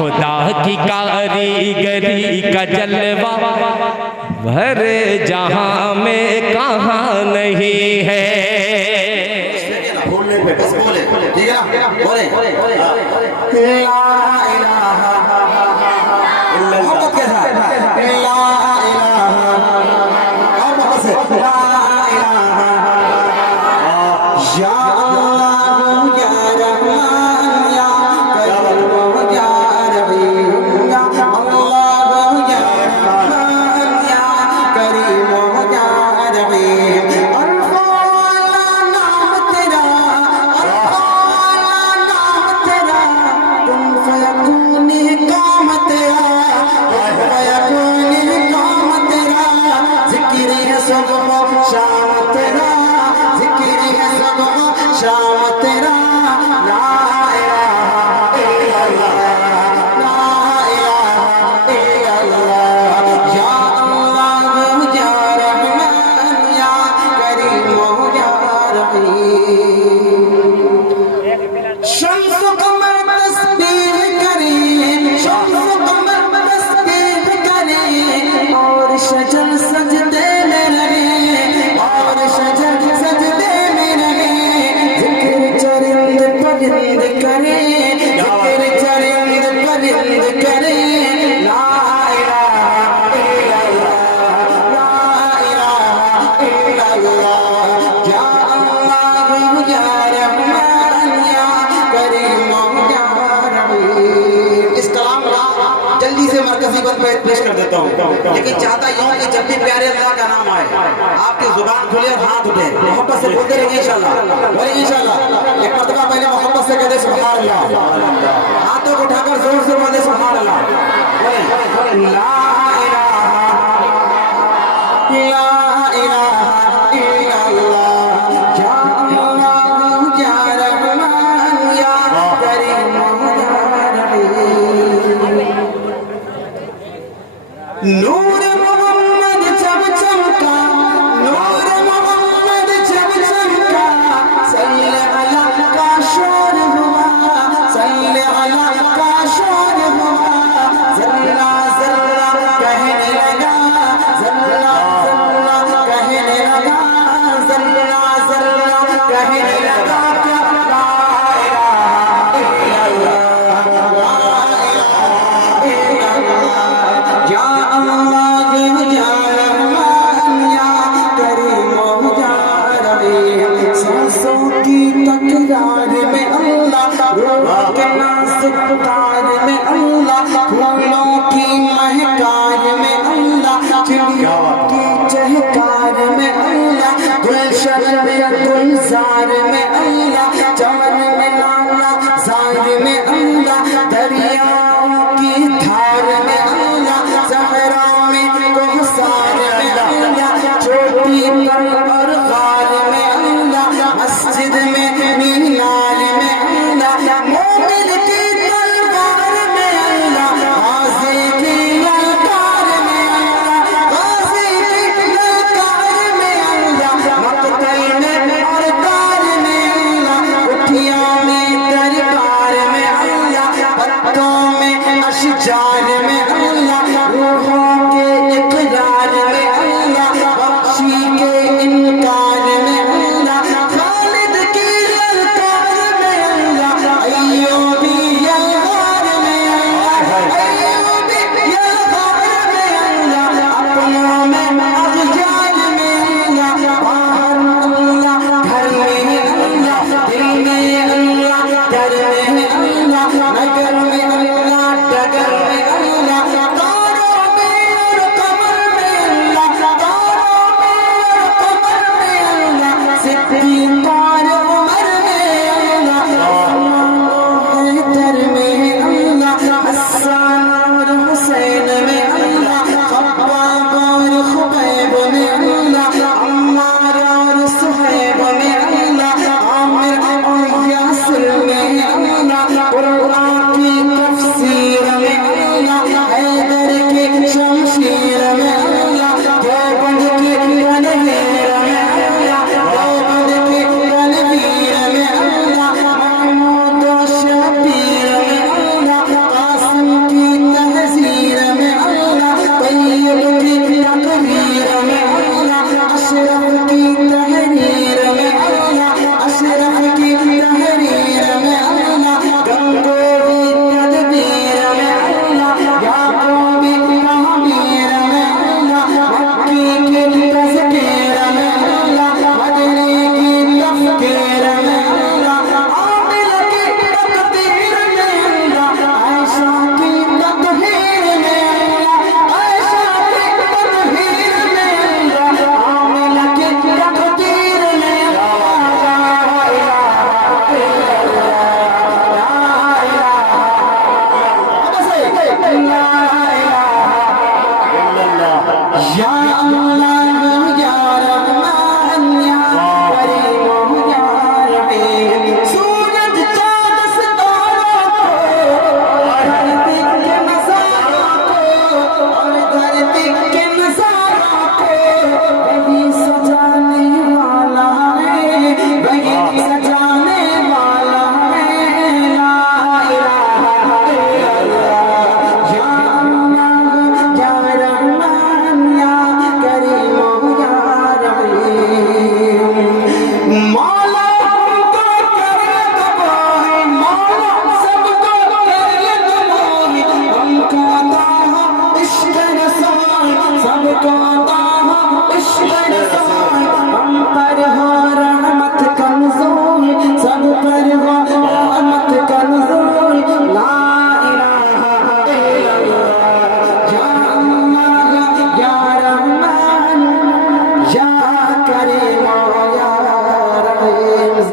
خدا کی کاریگری کا جلوہ بھرے جہاں میں کہاں نہیں ہے. بولے بس بولے ٹھیک ہے نا بولے لا الہ الا اللہ کے ساتھ لا الہ اور محبت سے لا الہ یا اللہ یا رحمان یا کریم یا رحیم یا اللہ یا رحمان یا کریم یا رحیم. پیش کر دیتا ہوں لیکن چاہتا ہوں کہ جب بھی پیارے اللہ کا نام آئے آپ کی زبان کھلے اور ہاتھ اٹھے محبت سے بولتے رہیے انشاءاللہ بولیں انشاءاللہ. ایک مرتبہ پہلے محبت سے کہتے سبحان اللہ, ہاتھوں کو اٹھا کر زور سے بولے سبحان اللہ. بولیں لا الہ لا الہ الا اللہ یا اللہ یا رحمان یا کریم یا رحیم. نور محمد جب چمکا نور محمد جب چمکا صلی اللہ کا شور ہوا صلی اللہ کا شور ہوا ذرہ ذرہ کہنے لگا ذرہ ذرہ کہنے لگا ذرہ ذرہ کہنے لگا تار میں اللہ پھولوں کی مہکار میں اللہ چڑیوں کی چہکار میں اللہ گلشن میں گلزار میں اللہ چمن میں لالا زار میں اللہ دریاؤں کی دھار میں اللہ صحرا میں کوثر میں اللہ چوٹی پر اور غار میں اللہ مسجد میں مینار میں اللہ مومن کی جان میں